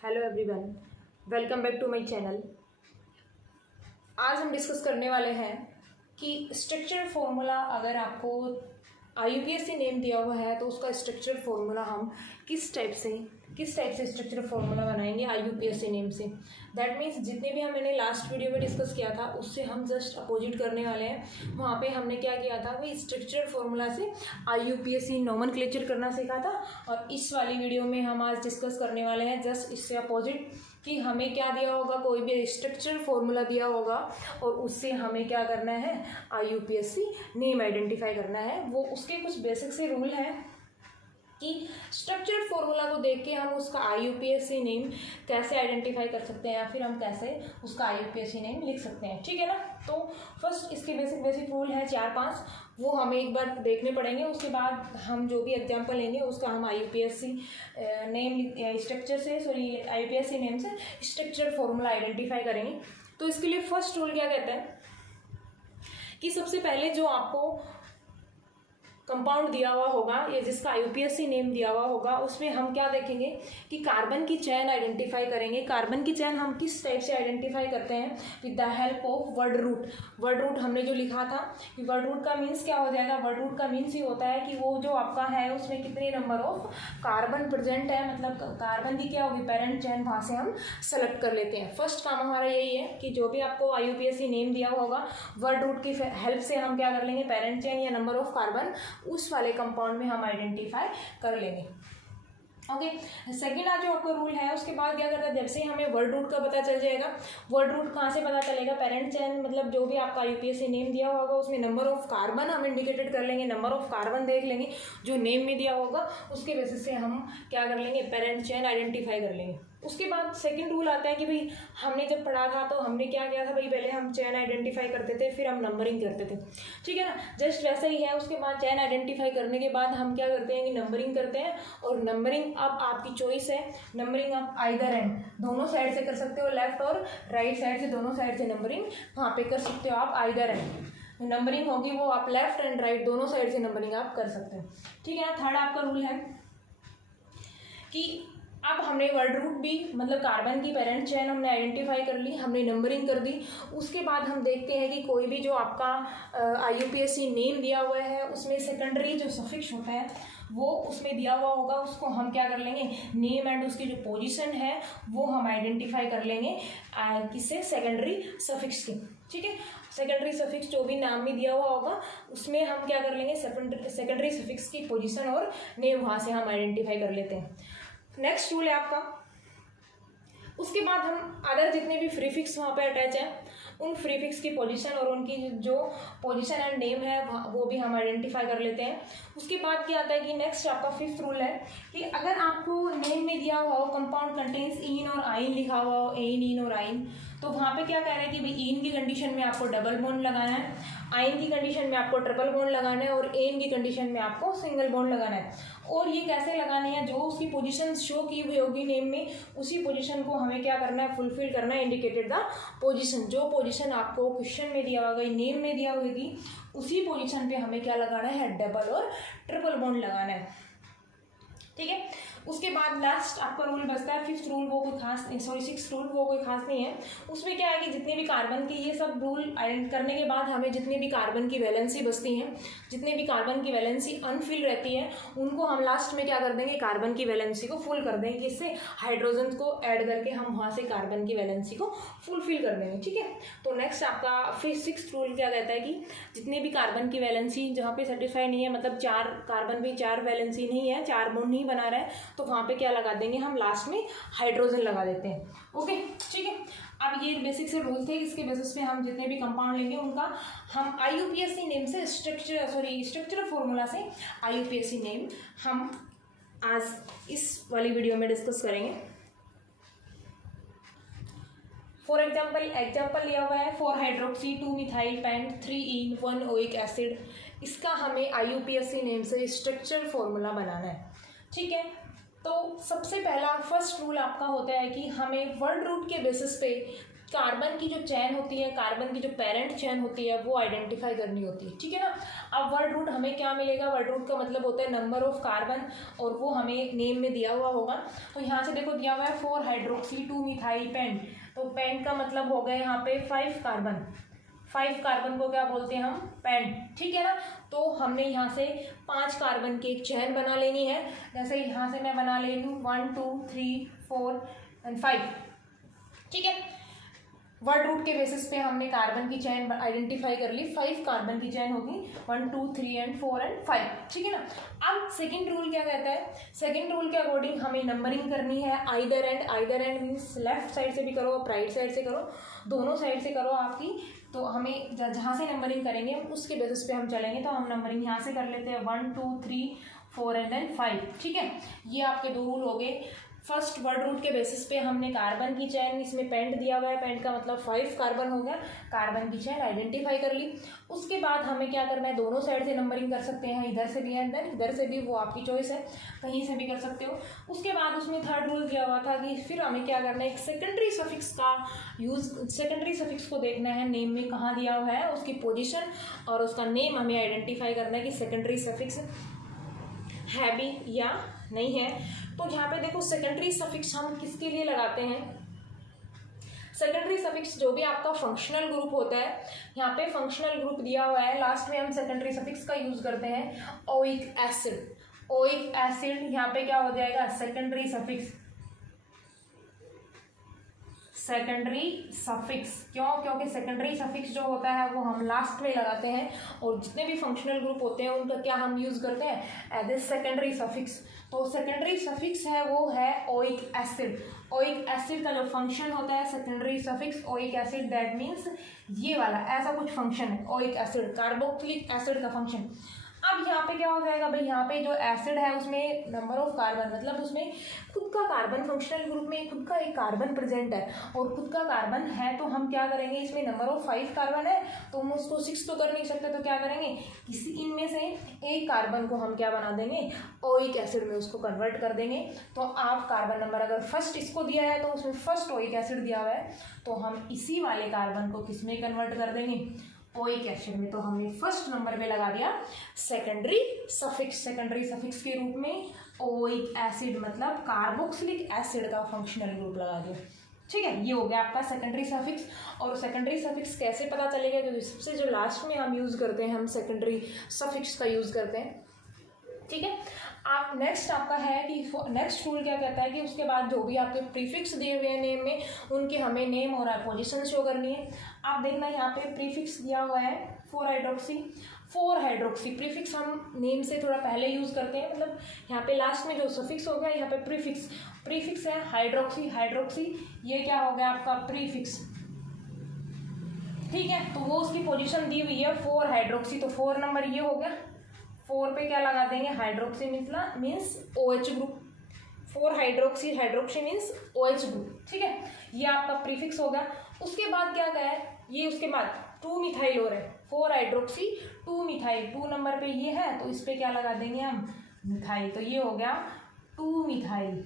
Hello everyone, welcome back to my channel. आज हम discuss करने वाले हैं कि स्ट्रक्चर फॉर्मूला अगर आपको IUPAC नेम दिया हुआ है तो उसका स्ट्रक्चर फॉर्मूला हम किस टाइप से स्ट्रक्चर फॉर्मूला बनाएंगे IUPAC नेम से। दैट मीन्स जितने भी मैंने लास्ट वीडियो में डिस्कस किया था उससे हम जस्ट अपोजिट करने वाले हैं। वहाँ पे हमने क्या किया था, वही स्ट्रक्चर फॉर्मूला से IUPAC नोमेनक्लेचर करना सीखा था, और इस वाली वीडियो में हम आज डिस्कस करने वाले हैं जस्ट इससे अपोजिट कि हमें क्या दिया होगा, कोई भी स्ट्रक्चर फॉर्मूला दिया होगा और उससे हमें क्या करना है, IUPAC नेम आइडेंटिफाई करना है। वो उसके कुछ बेसिक से रूल हैं कि स्ट्रक्चर फॉर्मूला को देख के हम उसका IUPAC नेम कैसे आइडेंटिफाई कर सकते हैं या फिर हम कैसे उसका IUPAC नेम लिख सकते हैं, ठीक है ना। तो फर्स्ट इसके बेसिक रूल हैं 4-5, वो हमें एक बार देखने पड़ेंगे। उसके बाद हम जो भी एग्जांपल लेंगे उसका हम IUPAC नेम स्ट्रक्चर से IUPAC नेम से स्ट्रक्चर फॉर्मूला आइडेंटिफाई करेंगे। तो इसके लिए फर्स्ट रूल क्या कहता है कि सबसे पहले जो आपको कंपाउंड दिया हुआ होगा, ये जिसका IUPAC नेम दिया हुआ होगा, उसमें हम क्या देखेंगे कि कार्बन की चेन आइडेंटिफाई करेंगे। कार्बन की चेन हम किस टाइप से आइडेंटिफाई करते हैं, with the help of word root. Word root हमने जो लिखा था कि वर्ड रूट का मीन्स क्या हो जाएगा, वर्ड रूट का मीन्स ही होता है कि वो जो आपका है उसमें कितने नंबर ऑफ कार्बन प्रेजेंट है, मतलब कार्बन की क्या होगी, पेरेंट चेन, वहाँ से हम सेलेक्ट कर लेते हैं। फर्स्ट काम हमारा यही है कि जो भी आपको IUPAC नेम दिया हुआ होगा, वर्ड रूट की हेल्प से हम क्या कर लेंगे, पेरेंट चेन या नंबर ऑफ कार्बन उस वाले कंपाउंड में हम आइडेंटिफाई कर लेंगे। ओके, सेकेंड आज जो आपका रूल है उसके बाद क्या करता है, जैसे ही हमें वर्ड रूट का पता चल जाएगा, वर्ड रूट कहाँ से पता चलेगा, पेरेंट चेन मतलब जो भी आपका IUPAC नेम दिया होगा उसमें नंबर ऑफ कार्बन हम इंडिकेटेड कर लेंगे, नंबर ऑफ कार्बन देख लेंगे जो नेम में दिया होगा, उसके बेसिस से हम क्या कर लेंगे, पेरेंट चेन आइडेंटिफाई कर लेंगे। उसके बाद सेकंड रूल आता है कि भाई हमने जब पढ़ा था तो हमने क्या किया था भाई, पहले हम चेन आइडेंटिफाई करते थे फिर हम नंबरिंग करते थे, ठीक है ना। जस्ट वैसा ही है, उसके बाद चेन आइडेंटिफाई करने के बाद हम क्या करते हैं कि नंबरिंग करते हैं। और नंबरिंग अब आपकी चॉइस है, नंबरिंग आप आइदर एंड दोनों साइड से कर सकते हो, लेफ्ट और राइट साइड से दोनों साइड से नंबरिंग वहाँ पे कर सकते हो आप, आइदर एंड नंबरिंग होगी वो आप लेफ्ट एंड राइट दोनों साइड से नंबरिंग आप कर सकते हो, ठीक है ना। थर्ड आपका रूल है कि अब हमने वर्ड रूट भी मतलब कार्बन की पेरेंट चेन हमने आइडेंटिफाई कर ली, हमने नंबरिंग कर दी। उसके बाद हम देखते हैं कि कोई भी जो आपका IUPAC नेम दिया हुआ है उसमें सेकेंडरी जो सफिक्स होता है वो उसमें दिया हुआ होगा, उसको हम क्या कर लेंगे, नेम एंड उसकी जो पोजीशन है वो हम आइडेंटिफाई कर लेंगे किससे, सेकेंडरी सफिक्स की, ठीक है। सेकेंडरी सफिक्स जो भी नाम में दिया हुआ होगा उसमें हम क्या कर लेंगे, सेकेंडरी सफिक्स की पोजीशन और नेम वहाँ से हम आइडेंटिफाई कर लेते हैं। नेक्स्ट रूल है आपका, उसके बाद हम अदर जितने भी प्रीफिक्स वहाँ पे अटैच हैं उन प्रीफिक्स की पोजीशन और उनकी जो पोजीशन एंड नेम है वो भी हम आइडेंटिफाई कर लेते हैं। उसके बाद क्या आता है कि नेक्स्ट आपका फिफ्थ रूल है कि अगर आपको नेम में दिया हुआ हो कंपाउंड कंटेन्स इन और आइन लिखा हुआ हो, एन इन और आइन, तो वहाँ पे क्या कह रहे हैं कि भाई इन की कंडीशन में आपको डबल बॉन्ड लगाना है, आइन की कंडीशन में आपको ट्रिपल बॉन्ड लगाना है और एन की कंडीशन में आपको सिंगल बॉन्ड लगाना है। और ये कैसे लगाने हैं, जो उसकी पोजीशन शो की हुई होगी नेम में उसी पोजीशन को हमें क्या करना है, फुलफिल करना है, इंडिकेटेड द पोजीशन। जो पोजीशन आपको क्वेश्चन में दिया होगा, नेम में दिया होगी, उसी पोजीशन पे हमें क्या लगाना है, डबल और ट्रिपल बॉन्ड लगाना है, ठीक है। उसके बाद लास्ट आपका रूल बचता है फिफ्थ रूल, वो कोई खास नहीं, सिक्स्थ रूल वो कोई खास नहीं है। उसमें क्या है कि जितने भी कार्बन के ये सब रूल करने के बाद हमें जितने भी कार्बन की वैलेंसी बचती हैं, जितने भी कार्बन की वैलेंसी अनफिल रहती है उनको हम लास्ट में क्या कर देंगे, कार्बन की वैलेंसी को फुल कर देंगे, इससे हाइड्रोजन को ऐड करके हम वहाँ से कार्बन की वैलेंसी को फुलफिल कर देंगे, ठीक है। तो नेक्स्ट आपका फिर सिक्स्थ रूल क्या कहता है कि जितने भी कार्बन की वैलेंसी जहाँ पे सेटिस्फाई नहीं है, मतलब 4 कार्बन भी 4 वैलेंसी नहीं है, 4 बॉन्ड नहीं बना रहा है, तो वहाँ पे क्या लगा देंगे, हम लास्ट में हाइड्रोजन लगा देते हैं, ओके, ठीक है। अब ये बेसिक से रूल थे, इसके बेसिस पे हम जितने भी कंपाउंड लेंगे उनका हम IUPAC नेम से स्ट्रक्चर फॉर्मूला से IUPAC नेम हम आज इस वाली वीडियो में डिस्कस करेंगे। फॉर एग्जाम्पल लिया हुआ है 4 हाइड्रोक्सी 2 मिथाइल पेंट 3 इन 1 ओइक एसिड, इसका हमें IUPAC नेम से स्ट्रक्चर फॉर्मूला बनाना है, ठीक है। तो सबसे पहला फर्स्ट रूल आपका होता है कि हमें वर्ड रूट के बेसिस पे कार्बन की जो चैन होती है, कार्बन की जो पेरेंट चैन होती है वो आइडेंटिफाई करनी होती है, ठीक है ना। अब वर्ड रूट हमें क्या मिलेगा, वर्ड रूट का मतलब होता है नंबर ऑफ कार्बन, और वो हमें नेम में दिया हुआ होगा। तो यहाँ से देखो दिया हुआ है 4 हाइड्रोक्सी 2 मिथाइल पेंट, तो पेंट का मतलब हो गया यहाँ पे 5 कार्बन, 5 कार्बन को क्या बोलते हैं हम, पेंट, ठीक है ना। तो हमने यहाँ से 5 कार्बन की एक चैन बना लेनी है। जैसे यहाँ से मैं बना ले रही हूँ 1 2 3 4 एंड 5, ठीक है। वर्ड रूट के बेसिस पे हमने कार्बन की चैन आइडेंटिफाई कर ली, 5 कार्बन की चैन होगी, 1 2 3 एंड 4 एंड 5, ठीक है ना। अब सेकंड रूल क्या कहता है, सेकंड रूल के अकॉर्डिंग हमें नंबरिंग करनी है either and, either and means left side से भी करो, राइट साइड से करो, दोनों साइड से करो आपकी। तो हमें जहाँ से नंबरिंग करेंगे उसके बेसिस पे हम चलेंगे। तो हम नंबरिंग यहाँ से कर लेते हैं 1 2 3 4 एंड देन 5, ठीक है। ये आपके दो रूल हो गए। फर्स्ट वर्ड रूट के बेसिस पे हमने कार्बन की चैन, इसमें पेंट दिया हुआ है, पेंट का मतलब 5 कार्बन हो गया, कार्बन की चैन आइडेंटिफाई कर ली। उसके बाद हमें क्या करना है, दोनों साइड से नंबरिंग कर सकते हैं, इधर से भी एंड देन इधर से भी, वो आपकी चॉइस है, कहीं से भी कर सकते हो। उसके बाद उसमें थर्ड रूल दिया हुआ था कि फिर हमें क्या करना है, एक सेकेंडरी सफिक्स का यूज़, सेकेंडरी सफिक्स को देखना है नेम में कहाँ दिया हुआ है, उसकी पोजिशन और उसका नेम हमें आइडेंटिफाई करना है कि सेकेंडरी सफिक्स है भी या नहीं है। तो यहाँ पे देखो सेकेंडरी सफिक्स हम किसके लिए लगाते हैं, सेकेंडरी सफिक्स जो भी आपका फंक्शनल ग्रुप होता है, यहाँ पे फंक्शनल ग्रुप दिया हुआ है, लास्ट में हम सेकेंडरी सफिक्स का यूज करते हैं ओइक एसिड, ओइक एसिड यहाँ पे क्या हो जाएगा, सेकेंडरी सफिक्स, सेकेंडरी सफिक्स। क्यों, क्योंकि सेकेंडरी सफिक्स जो होता है वो हम लास्ट में लगाते हैं, और जितने भी फंक्शनल ग्रुप होते हैं उनका क्या हम यूज करते हैं, एज ए सेकेंडरी सफिक्स। तो सेकेंडरी सफिक्स है वो है ओइक एसिड, ओइक एसिड का जो फंक्शन होता है secondary suffix oic acid, that means ये वाला ऐसा कुछ फंक्शन है ओइक एसिड, कार्बोक्सिलिक एसिड का फंक्शन। अब यहाँ पे क्या हो जाएगा भाई, यहाँ पे जो एसिड है उसमें नंबर ऑफ कार्बन, मतलब उसमें खुद का कार्बन, फंक्शनल ग्रुप में खुद का एक कार्बन प्रेजेंट है, और खुद का कार्बन है तो हम क्या करेंगे, इसमें नंबर ऑफ 5 कार्बन है तो हम उसको 6 तो कर नहीं सकते, तो क्या करेंगे, किसी इनमें से एक कार्बन को हम क्या बना देंगे, ओइक एसिड में उसको कन्वर्ट कर देंगे। तो आप कार्बन नंबर अगर फर्स्ट इसको दिया है तो उसमें फर्स्ट ओइक एसिड दिया हुआ है, तो हम इसी वाले कार्बन को किस में कन्वर्ट कर देंगे, ओइक एसिड में। तो हमने फर्स्ट नंबर पे लगा दिया सेकेंडरी सफिक्स, सेकेंडरी सफिक्स के रूप में ओइक एसिड मतलब कार्बोक्सिलिक एसिड का फंक्शनल ग्रुप लगा दिया, ठीक है। ये हो गया आपका सेकेंडरी सफिक्स। और सेकेंडरी सफिक्स कैसे पता चलेगा, क्योंकि सबसे जो लास्ट में हम यूज़ करते हैं, हम सेकेंडरी सफिक्स का यूज़ करते हैं, ठीक है। आप नेक्स्ट आपका है कि नेक्स्ट रूल क्या कहता है कि उसके बाद जो भी आपके प्रीफिक्स दिए हुए हैं नेम में, उनके हमें नेम और पोजीशन शो करनी है। आप देखना यहाँ पे प्रीफिक्स दिया हुआ है 4 हाइड्रोक्सी, 4 हाइड्रोक्सी प्रीफिक्स हम नेम से थोड़ा पहले यूज़ करते हैं, मतलब यहाँ पे लास्ट में जो सफिक्स हो गया, यहाँ पे प्रीफिक्स, प्रीफिक्स है हाइड्रोक्सी, हाइड्रोक्सी ये क्या हो गया आपका प्रीफिक्स, ठीक है। तो वो उसकी पोजीशन दी हुई है 4 हाइड्रोक्सी, तो 4 नंबर ये हो गया, 4 पे क्या लगा देंगे, hydroxy means OH group, 4 hydroxy, hydroxy means OH group, ठीक है। ये आपका प्रीफिक्स होगा। उसके बाद क्या क्या है, ये उसके बाद 2 मिथाइल और है, 4 हाइड्रोक्सी 2 मिथाइल, 2 नंबर पे ये है तो इस पे क्या लगा देंगे हम, मिथाइल, तो ये हो गया 2 मिथाइल,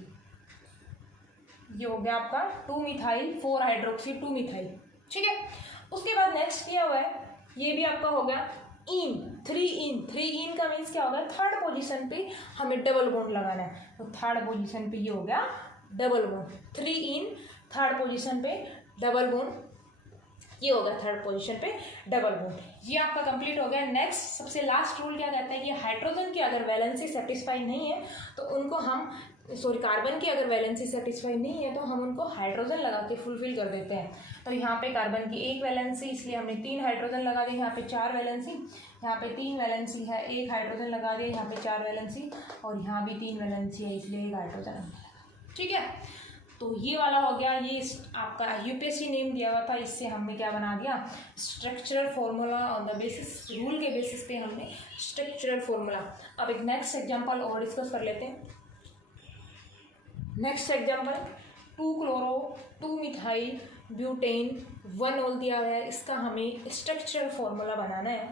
ये हो गया आपका 2 मिथाइल, 4 हाइड्रोक्सी 2 मिथाइल, ठीक है। उसके बाद नेक्स्ट किया हुआ है, ये भी आपका हो गया इन, 3 इन का मीन्स क्या होगा, थर्ड पोजीशन पे हमें डबल बॉन्ड लगाना है, तो थर्ड पोजीशन पे ये हो गया double bond, 3 in third position पे डबल बॉन्ड, ये होगा थर्ड पोजीशन पे डबल बॉन्ड। ये आपका कंप्लीट हो गया। नेक्स्ट सबसे लास्ट रूल क्या कहता है कि हाइड्रोजन की अगर वैलेंसी सेटिस्फाई नहीं है तो उनको हम, सॉरी कार्बन की अगर वैलेंसी सेटिस्फाई नहीं है तो हम उनको हाइड्रोजन लगा के फुलफिल कर देते हैं। तो यहाँ पे कार्बन की 1 वैलेंसी, इसलिए हमने 3 हाइड्रोजन लगा दिए, यहाँ पे 4 वैलेंसी, यहाँ पे 3 वैलेंसी है, 1 हाइड्रोजन लगा दिए, यहाँ पे 4 वैलेंसी, और यहाँ भी 3 वैलेंसी है, इसलिए 1 हाइड्रोजन हमने लगा, ठीक है। तो ये वाला हो गया, ये आपका यूपीएससी नेम दिया हुआ था, इससे हमने क्या बना दिया, structural formula on the basis, rule के बेसिस पे हमने स्ट्रक्चरल फॉर्मूला। अब एक नेक्स्ट एग्जांपल और डिस्कस कर लेते हैं। Next example 2 chloro 2 methyl butane 1 all दिया हुआ है, इसका हमें स्ट्रक्चरल फॉर्मूला बनाना है।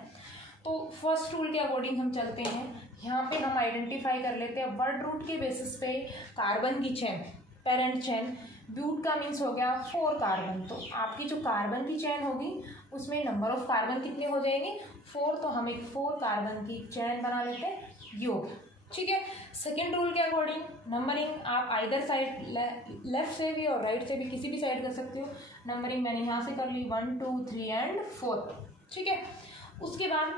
तो फर्स्ट रूल के अकॉर्डिंग हम चलते हैं, यहाँ पे हम आइडेंटिफाई कर लेते हैं वर्ड रूट के बेसिस पे कार्बन की चैन, पेरेंट चेन। ब्यूट का मीन्स हो गया 4 कार्बन, तो आपकी जो कार्बन की चेन होगी उसमें नंबर ऑफ कार्बन कितने हो जाएंगे 4, तो हम एक 4 कार्बन की चेन बना लेते हैं, योग। ठीक है। सेकेंड रूल के अकॉर्डिंग नंबरिंग आप आइदर साइड लेफ्ट से भी और राइट से भी किसी भी साइड कर सकते हो। नंबरिंग मैंने यहाँ से कर ली 1 2 3 एंड 4। ठीक है। उसके बाद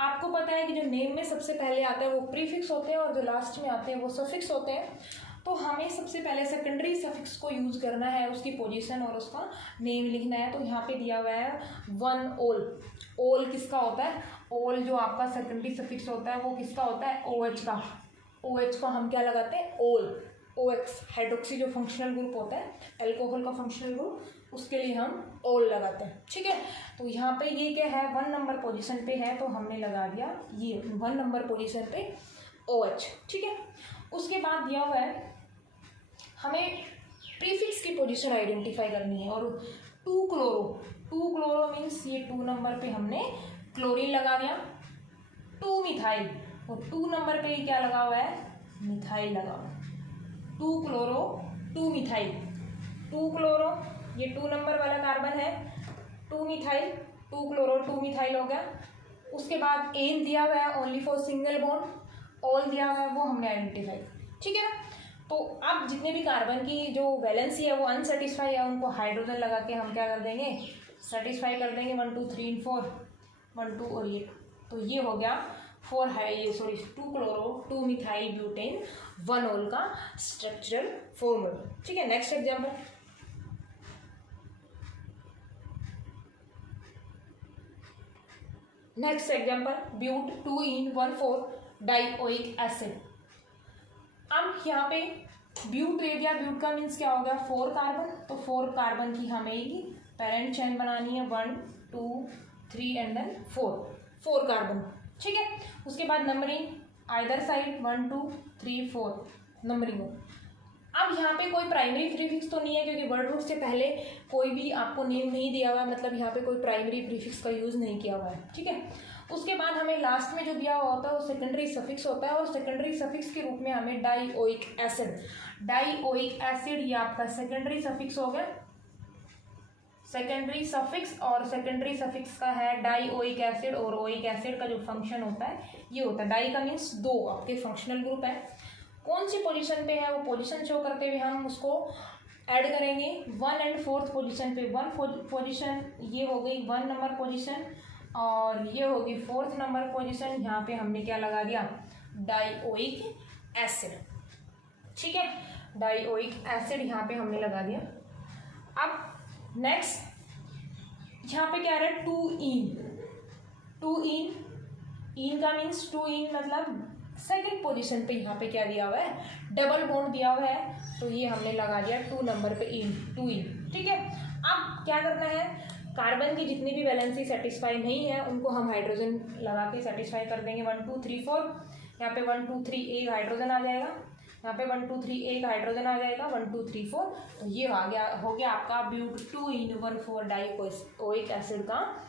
आपको पता है कि जो नेम में सबसे पहले आता है वो प्रीफिक्स होते हैं और जो लास्ट में आते हैं वो सफिक्स होते हैं। तो हमें सबसे पहले सेकेंडरी सफिक्स को यूज़ करना है, उसकी पोजीशन और उसका नेम लिखना है। तो यहाँ पे दिया हुआ है 1 ओल। ओल किसका होता है, ओल जो आपका सेकेंडरी सफिक्स होता है वो किसका होता है, OH का। OH को हम क्या लगाते हैं, ओल। OX हाइड्रोक्सी जो फंक्शनल ग्रुप होता है एल्कोहल का फंक्शनल ग्रुप, उसके लिए हम ओल लगाते हैं। ठीक है। तो यहाँ पे ये क्या है 1 नंबर पोजीशन पे है, तो हमने लगा दिया ये 1 नंबर पोजीशन पे OH। ठीक है। उसके बाद दिया हुआ है हमें प्रीफिक्स की पोजीशन आइडेंटिफाई करनी है, और 2 क्लोरो मीन्स ये 2 नंबर पे हमने क्लोरीन लगा दिया। 2 मिथाइल, और 2 नंबर पे क्या लगा हुआ है, मिथाइल लगा हुआ है। 2 क्लोरो 2 मिथाइल, 2 क्लोरो ये 2 नंबर वाला कार्बन है, 2 मिथाइल, 2 क्लोरो 2 मिथाइल हो गया। उसके बाद एन दिया हुआ है only for single bond, all दिया हुआ है वो हमने आइडेंटिफाई। ठीक है ना। तो अब जितने भी कार्बन की जो वैलेंसी है वो अनसेटिस्फाई है, उनको हाइड्रोजन लगा के हम क्या कर देंगे, सेटिस्फाई कर देंगे। 1 2 3 4 1 2 और ये, तो ये हो गया 2 क्लोरो 2 मिथाइल ब्यूटेन 1 ओल का स्ट्रक्चरल फॉर्मूला। ठीक है। Next example, but 2-in-1,4 dioic acid. अब यहाँ पे ब्यूट दे दिया, ब्यूट का मीन्स क्या हो गया 4 कार्बन, तो 4 कार्बन की हमें ही पेरेंट चेन बनानी है 1 2 3 एंड देन 4 कार्बन। ठीक है। उसके बाद नंबरिंग आइदर साइड 1 2 3 4 नंबरिंग हो। अब यहाँ पे कोई प्राइमरी प्रीफिक्स तो नहीं है क्योंकि वर्ड रूट से पहले कोई भी आपको नेम नहीं दिया हुआ है, मतलब यहाँ पे कोई प्राइमरी प्रीफिक्स का यूज़ नहीं किया हुआ है। ठीक है। उसके बाद हमें लास्ट में जो दिया हुआ होता है वो सेकेंडरी सफिक्स होता है, और सेकेंडरी सफिक्स के रूप में हमें डाइओइक एसिड ये आपका सेकेंडरी सफिक्स हो गया। सेकेंडरी सफिक्स और सेकेंडरी सफिक्स का है डाइओइक एसिड, और ओइक एसिड का जो फंक्शन होता है ये होता है, डाई का मीन्स 2 आपके फंक्शनल ग्रुप है। कौन सी पोजीशन पे है वो पोजीशन शो करते हुए हम उसको ऐड करेंगे 1 एंड 4th पोजीशन पे। 1 पोजीशन ये हो गई 1 नंबर पोजीशन, और ये होगी 4th नंबर पोजीशन। यहाँ पे हमने क्या लगा दिया, डाइओइक एसिड। ठीक है। डाइओइक एसिड यहाँ पे हमने लगा दिया। अब नेक्स्ट यहाँ पे क्या आ रहा है 2 इन का मीन्स 2 इन मतलब सेकंड पोजीशन पे यहाँ पे क्या दिया हुआ है, डबल बॉन्ड दिया हुआ है, तो ये हमने लगा दिया 2 नंबर पे 2 इन। ठीक है। अब क्या करना है, कार्बन की जितनी भी वैलेंसी सेटिस्फाई नहीं है उनको हम हाइड्रोजन लगा के सेटिस्फाई कर देंगे। 1 2 3 4 यहाँ पे 1 2 3 एक हाइड्रोजन आ जाएगा, यहाँ पे 1 2 3 एक हाइड्रोजन आ जाएगा, 1 2 3 4, तो ये हो गया आपका ब्यूट 2-in-1,4 डाइओइक एसिड का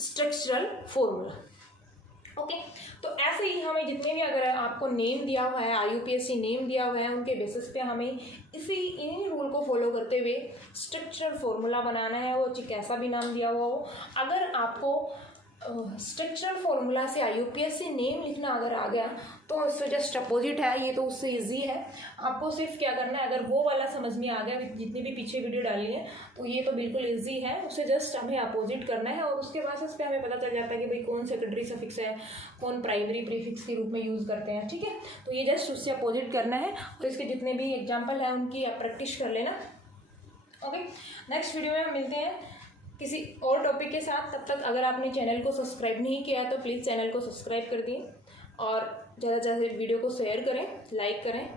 स्ट्रक्चरल फॉर्मूला। ओके। तो ऐसे ही हमें जितने भी अगर आपको नेम दिया हुआ है, IUPAC नेम दिया हुआ है, उनके बेसिस पे हमें इन्हीं रूल को फॉलो करते हुए स्ट्रक्चरल फॉर्मूला बनाना है, वो कैसा भी नाम दिया हुआ हो। अगर आपको स्ट्रक्चरल फॉर्मूला से IUPAC नेम लिखना अगर आ गया तो इससे जस्ट अपोजिट है, ये तो उससे इजी है। आपको सिर्फ क्या करना है, अगर वो वाला समझ में आ गया, जितनी भी पीछे वीडियो डाली है तो ये तो बिल्कुल इजी है, उसे जस्ट हमें अपोजिट करना है, और उसके बाद उस पर हमें पता चल जाता है कि भाई कौन सेकेंडरी सफिक्स है, कौन प्राइमरी प्रीफिक्स के रूप में यूज़ करते हैं। ठीक है। तो ये जस्ट उससे अपोजिट करना है, तो इसके जितने भी एग्जाम्पल हैं उनकी आप प्रैक्टिस कर लेना। ओके। नेक्स्ट वीडियो में हम मिलते हैं किसी और टॉपिक के साथ। तब तक अगर आपने चैनल को सब्सक्राइब नहीं किया है तो प्लीज़ चैनल को सब्सक्राइब कर दिए, और ज़्यादा से ज़्यादा वीडियो को शेयर करें, लाइक करें।